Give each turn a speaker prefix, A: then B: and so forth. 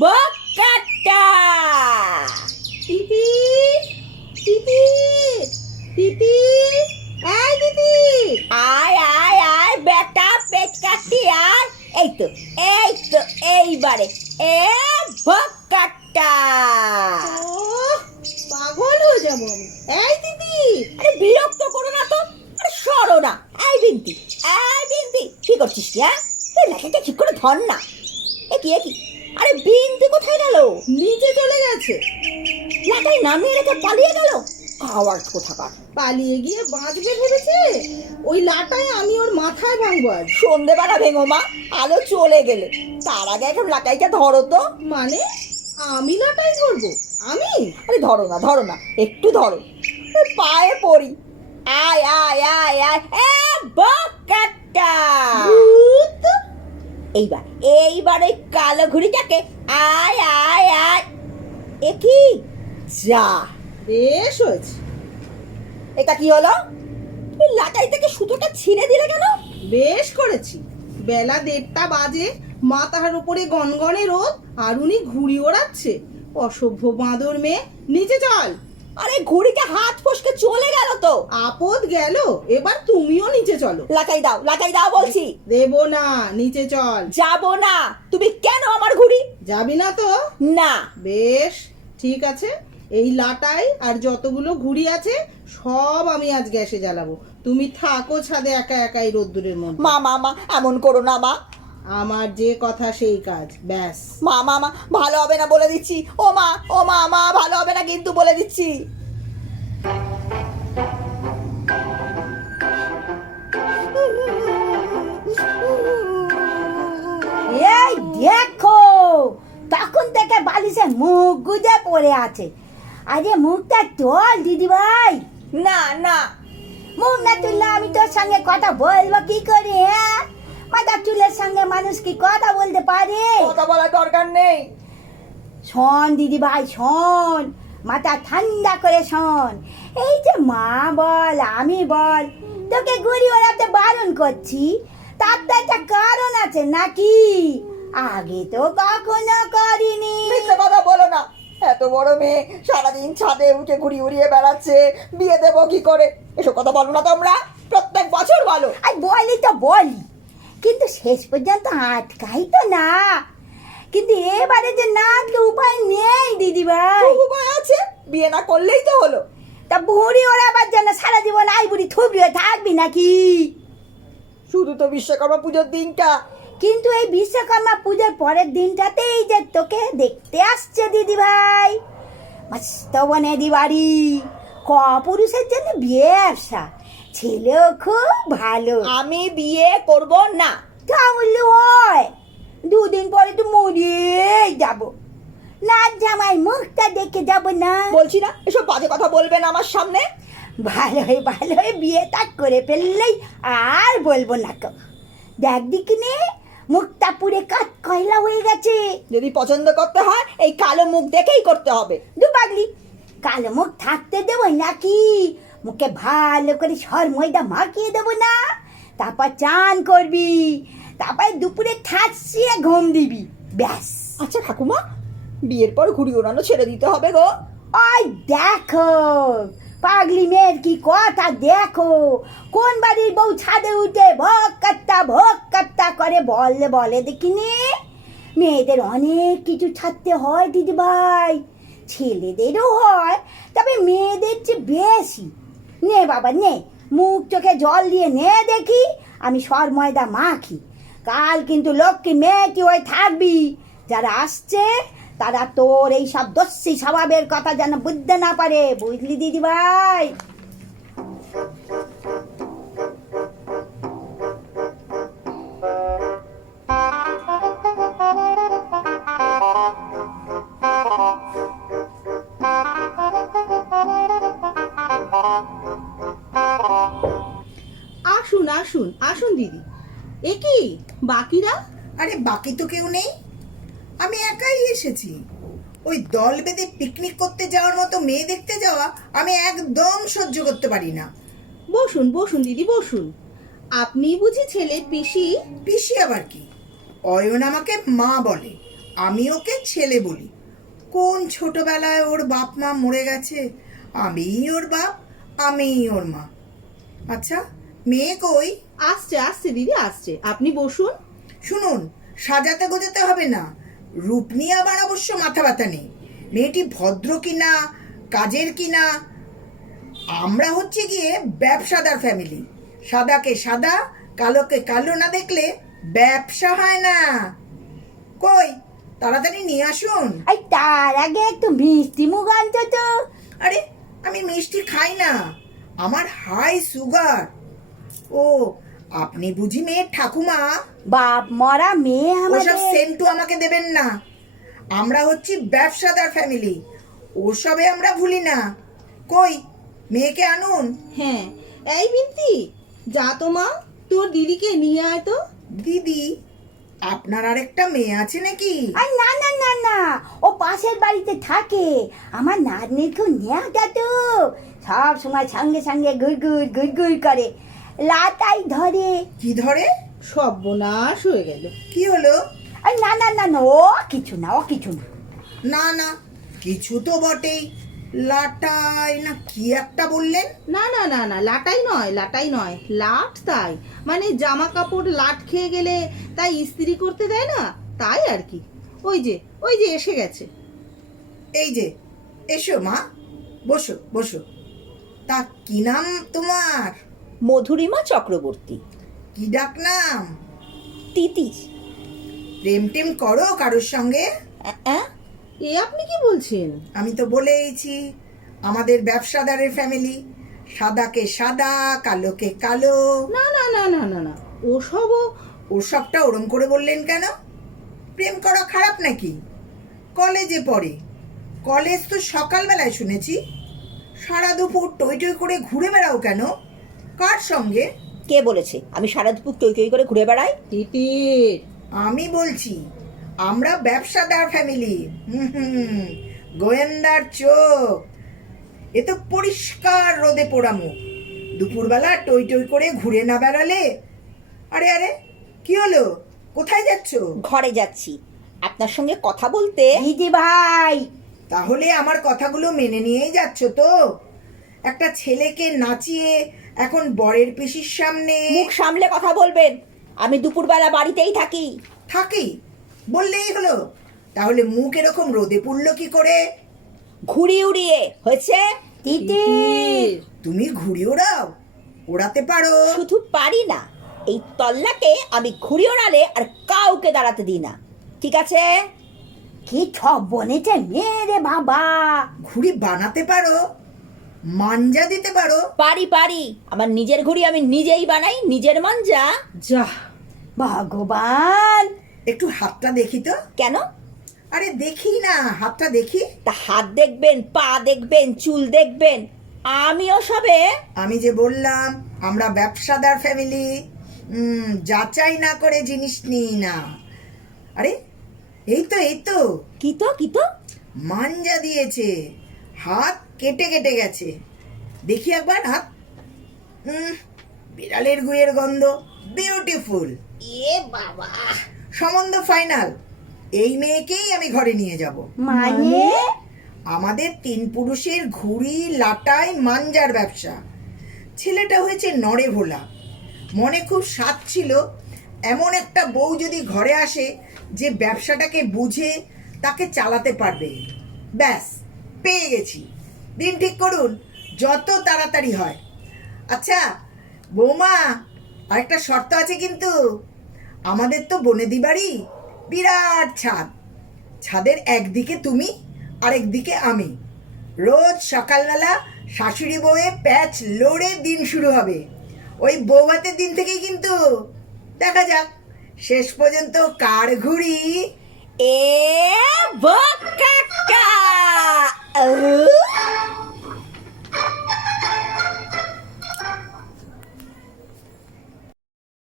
A: বোকাটা।
B: তিতি তিতি তিতি এই তিতি
A: আয় আয় আয় বেটা, পেট কাটি আয়। এই তো এইবারে এ বোকাটা।
B: ওহ, পাগল হয়ে যাবো আমি। এই তিতি
A: আরে বিরক্ত করো না তো, আরে সরো না। এই বিন্তি, কি করছিস কি? হ্যাঁ, এই লেখাটা ঠিক করে ধর না। এ কি আরে বিন্তি কোথায় গেল?
B: নিচে চলে গেছে।
A: লেখায় নামিয়ে রেখে পালিয়ে গেল। আওয়াজ কোথাকার।
B: পালিয়ে গিয়ে বাঁচবে ভেবেছে। ওই লাটায় আমি ওর মাথায় ভাঙবো আজ।
A: সন্ধেবেলা ভেঙো মা, আলো চলে গেলে। তার আগে এখন লাটাইটা ধরো তো।
B: মানে আমি লাটাই ধরবো? আমি?
A: আরে ধরো না, একটু ধরো। আরে পায়ে পড়ি। আয় আয় আয় আয় এ বোকাটা।
B: ভূত!
A: এইবার এই কালো ঘুড়িটাকে আয় আয় আয়। এ কি যা,
B: বেশ হয়েছে।
A: এটা কি হলো? এই লাটাই থেকে সুতোটা ছিঁড়ে দিলে কেন?
B: বেশ করেছি। বেলা 1:30 বাজে, মাথার উপরে গনগনে রোদ, আর উনি ঘুড়ি ওড়াচ্ছে। অসভ্য বাঁদর মেয়ে, নিচে চল।
A: আরে ঘুড়িটা হাত ফসকে চলে গেল তো।
B: আপদ গেল, এবার তুমিও নিচে চলো।
A: লাটাই দাও বলছি।
B: দেবো না, নিচে চল।
A: যাবো না। তুমি কেন আমার ঘুড়ি?
B: যাবি না তো?
A: না।
B: বেশ, ঠিক আছে। এই লাটাই আর যতগুলো ঘুড়ি আছে সব আমি আজ গ্যাসে জ্বালাবো। তুমি থাকো ছাদে একা একাই রোদ্দুরের মধ্যে।
A: মা এমন করো না মা।
B: আমার যে কথা সেই কাজ, ব্যাস।
A: মা ভালো হবে না বলে দিচ্ছি। ও মা ভালো হবে না কিন্তু বলে দিচ্ছি।
C: এই দেখো, তখন থেকে বালিশে মুখ গুজে পড়ে আছে। আরে মুখটা তোল দিদি ভাই।
A: না
C: মুখ না তুললে আমি তোর সঙ্গে কথা বলবো কি করে? হ্যাঁ, মাথা চুলের সঙ্গে মানুষ কি কথা বলতে পারে?
A: কথা বলার দরকার নেই।
C: শোন দিদি ভাই শোন, মাথা ঠান্ডা করে শোন। এই যে মা বল আমি বল, তোকে ঘুড়ি ওড়াতে বারণ করছি, তার তো একটা কারণ আছে নাকি? আগে তো কখনো করিনি।
A: মিথ্যে কথা বলো না। এত বড় মেয়ে সারাদিন ছাদে উঠে ঘুড়ি উড়িয়ে বেড়াচ্ছে, বিয়ে দেবো কি করে? এসব কথা বলো না তোমরা, প্রত্যেক বছর বলো।
C: আর বলি তো বলি, কিন্তু শেষ পর্যন্ত আটকাই তো না। কিন্তু এবারে যে না আটকে উপায় নেই দিদি ভাই।
A: উপায় আছে, বিয়ে না করলেই তো হলো।
C: তা বুড়ি ওড়াবার জন্য সারা জীবন আই বুড়ি থুবড়ি হয়ে থাকবি নাকি?
A: শুধু তো বিশ্বকর্মা পুজোর দিনটা।
C: কিন্তু এই বিশ্বকর্মা পুজোর পরের দিনটাতেই যে তোকে দেখতে আসছে দিদি ভাই। মস্ত বনেদি বাড়ি, পুরুষের জন্য ব্যবসা, ছেলেও খুব ভালো।
A: আমি বিয়ে করব না।
C: তাহলে হয়, 2 দিন পরে তো মরিয়েই যাব। না জামাই মুখটা দেখে যাব না?
A: বলছি না, এসব বাজে কথা বলবে না আমার সামনে।
C: ভালোই বিয়েটা করে ফেললেই আর বলবো না তো। দেখ দিকিনে, মুখটা পুরে কাঠ কয়লা হয়ে গেছে।
A: যদি পছন্দ করতে হয় এই কালো মুখ দেখেই করতে হবে।
C: দুবাগলি, কালো মুখ থাকতে দেবো নাকি? মুখে ভালো করে সর ময়দা মাখিয়ে দেবো না? তারপর চান করবি, তারপর দুপুরে ঠাসিয়ে ঘুম দিবি, ব্যাস।
A: আচ্ছা ঠাকুমা, বিয়ের পর ঘুড়ি ওড়ানো ছেড়ে দিতে হবে গো?
C: ওই দেখো পাগলি মেয়ের কি কথা, দেখো কোন বাড়ির বউ ছাদে উঠে ভোগ কাট্টা করে বলে দেখিনি। মেয়েদের অনেক কিছু ছাড়তে হয় দিদি ভাই, ছেলেদেরও হয়, তবে মেয়েদের চেয়ে বেশি। নে বাবা নে, মুখ চোখে জল দিয়ে নে দেখি, আমি সর ময়দা মাখি। কাল কিন্তু লক্ষ্মী মেয়েটি হয়ে থাকবি। যারা আসছে তারা তোর এই সব দস্যি স্বভাবের কথা যেন বুঝতে না পারে, বুঝলি দিদি ভাই?
B: আসুন আসুন আসুন দিদি। এ কি বাকিরা?
D: আরে বাকি তো কেউ নেই, আমি একাই এসেছি। ওই দল বেঁধে পিকনিক করতে যাওয়ার মতো মেয়ে দেখতে যাওয়া আমি একদম সহ্য করতে পারি না।
B: বসুন বসুন দিদি বসুন। আপনি বুঝি ছেলের পিসি?
D: পিসি আবার কি? অয়ন আমাকে মা বলে, আমি ওকে ছেলে বলি। কোন ছোটবেলায় ওর বাপ মা মরে গেছে, আমিই ওর বাপ, আমিই ওর মা। আচ্ছা, মেয়ে কই?
B: আসছে আসছে দিদি আসছে, আপনি বসুন।
D: শুনুন, সাজাতে গোজাতে হবে না, রূপ নিয়ে আবার অবশ্য মাথা ব্যথা নেই। মেয়েটি ভদ্র কিনা, কাজের কিনা। আমরা হচ্ছে গিয়ে ব্যবসাদার ফ্যামিলি। সাদাকে সাদা, কালোকে কালো না দেখলে ব্যবসা হয় না। কই, তাড়াতাড়ি নিয়ে আসুন।
C: এই তার আগে একটু মিষ্টি মুখ আনতো তো।
D: আরে, আমি মিষ্টি খাই না, আমার হাই সুগার। ও, আপনি বুঝি মেয়ের ঠাকুমা?
C: বাপ মরা মেয়ে
D: ওসব
C: আমাদের।
D: সেন্টু আমাকে দেবেন না। আমরা হচ্ছি ব্যবসাদার ফ্যামিলি, ওসবে আমরা ভুলি না। কই, মেয়েকে আনুন।
B: হ্যাঁ, এই বিন্তি, যা তো মা, তোর দিদিকে নিয়ে আয় তো।
D: দিদি, আপনার আর একটা মেয়ে আছে নাকি?
C: আর না না না না, ও পাশের বাড়িতে থাকে। আমার নাতনির খুব নেওয়া তো, সব সময় সঙ্গে সঙ্গে ঘুরঘুর ঘুরঘুর করে, লাটাই ধরে।
D: কি ধরে?
B: সর্বনাশ হয়ে গেল।
D: কি হলো?
C: আর না না না না, ও কিছু না, ও কিছু না।
D: না না, কিছু তো বটেই। লাটাই না কি একটা বললেন?
B: না না না না, লাটাই নয়, লাটাই নয়, লাট। তাই মানে জামা কাপড় লাট খেয়ে গেলে তাই ইস্ত্রি করতে দেয় না, তাই আর কি। ওই যে এসে গেছে।
D: এই যে, এসো মা, বসো বসো। তা কি নাম তোমার?
A: মধুরিমা চক্রবর্তী।
D: কি ডাক নাম?
A: তিতির।
D: প্রেম টেম করো কারোর সঙ্গে?
A: অ্যাঁ?
B: এ আপনি কি বলছেন?
D: আমি তো বলেইছি, আমাদের ব্যবসাদারের ফ্যামিলি। সাদাকে সাদা, কালোকে কালো।
B: না না না না না না, ওসবও।
D: ওসবটা ওরম করে বললেন কেন? প্রেম করা খারাপ নাকি? কলেজে পড়ে, কলেজ তো সকালবেলায় শুনেছি। সারা দুপুর টই টই করে ঘুরে বেড়াও কেন? কার সঙ্গে?
A: কে বলেছে আমি সারা দুপুর টই টই করে ঘুরে বেড়াই?
B: তিতির,
D: আমি বলছি, আমরা ব্যবসাদার ফ্যামিলি। গোয়েন্দার চোখ। এ তো পরিষ্কার রোদে পোড়া মুখ। দুপুরবেলা টই টই করে ঘুরে না বেড়ালে? আরে আরে, কি হলো? কোথায় যাচ্ছ?
A: ঘরে যাচ্ছি আপনার সঙ্গে কথা বলতে।
C: দিদি ভাই,
D: তাহলে আমার কথাগুলো মেনে নিয়েই যাচ্ছ তো? একটা ছেলেকে নাচিয়ে এখন বরের পিসির সামনে।
A: মুখ সামলে কথা বলবেন। আমি দুপুরবেলা বাড়িতেই থাকি।
D: থাকি বললেই হলো? তাহলে মুখ এরকম রোদে পুড়লো কি করে?
A: ঘুড়ি উড়িয়ে হয়েছে।
C: তিতির,
D: তুমি ঘুড়ি ওড়াও? ওড়াতে পারো?
A: শুধু পারি না, এই তল্লাকে আমি ঘুড়ি ওড়ালে আর কাউকে দাঁড়াতে দিই না, ঠিক আছে?
C: কি সব বনেছে মেয়ে রে বাবা।
D: ঘুড়ি বানাতে পারো? মাঞ্জা দিতে পারো?
A: পারি পারি, আমার নিজের ঘুড়ি আমি নিজেই বানাই, নিজের মাঞ্জা।
B: যা।
C: ভগবান,
D: একটু হাতটা দেখি তো।
A: কেন?
D: আরে দেখি না, হাতটা দেখি।
A: তা হাত দেখবেন, পা দেখবেন, চুল দেখবেন, আমিও সবে।
D: আমি যে বললাম আমরা ব্যবসাদার ফ্যামিলি, যাচাই না করে জিনিস নিই না। আরে এই তো এই তো,
A: কি তো কি তো?
D: মাঞ্জা দিয়েছে, হাত কেটে কেটে গেছে। দেখি একবার হাত। বিড়ালের গুয়ের গন্ধ, বিউটিফুল।
A: এ বাবা,
D: সম্বন্ধ ফাইনাল। এই মেয়েকেই আমি ঘরে নিয়ে যাব।
C: মানে
D: আমাদের 3 পুরুষের ঘুড়ি লাটাই মাঞ্জার ব্যবসা। ছেলেটা হয়েছে নড়ে ভোলা, মনে খুব স্বাদ ছিল এমন একটা বউ যদি ঘরে আসে যে ব্যবসাটাকে বুঝে তাকে চালাতে পারবে। ব্যাস, পেয়ে গেছি। দিন ঠিক করুন, যত তাড়াতাড়ি হয়। আচ্ছা বৌমা, আরেকটা শর্ত আছে কিন্তু। আমাদের তো বনেদি বাড়ি, বিরাট ছাদ। ছাদের একদিকে তুমি, আরেকদিকে আমি। রোজ সকালবেলা শাশুড়ি বউয়ে প্যাচ লড়ে দিন শুরু হবে। ওই বৌভাতের দিন থেকেই কিন্তু। দেখা যাক শেষ পর্যন্ত কার ঘুড়ি।
A: এ বাবা,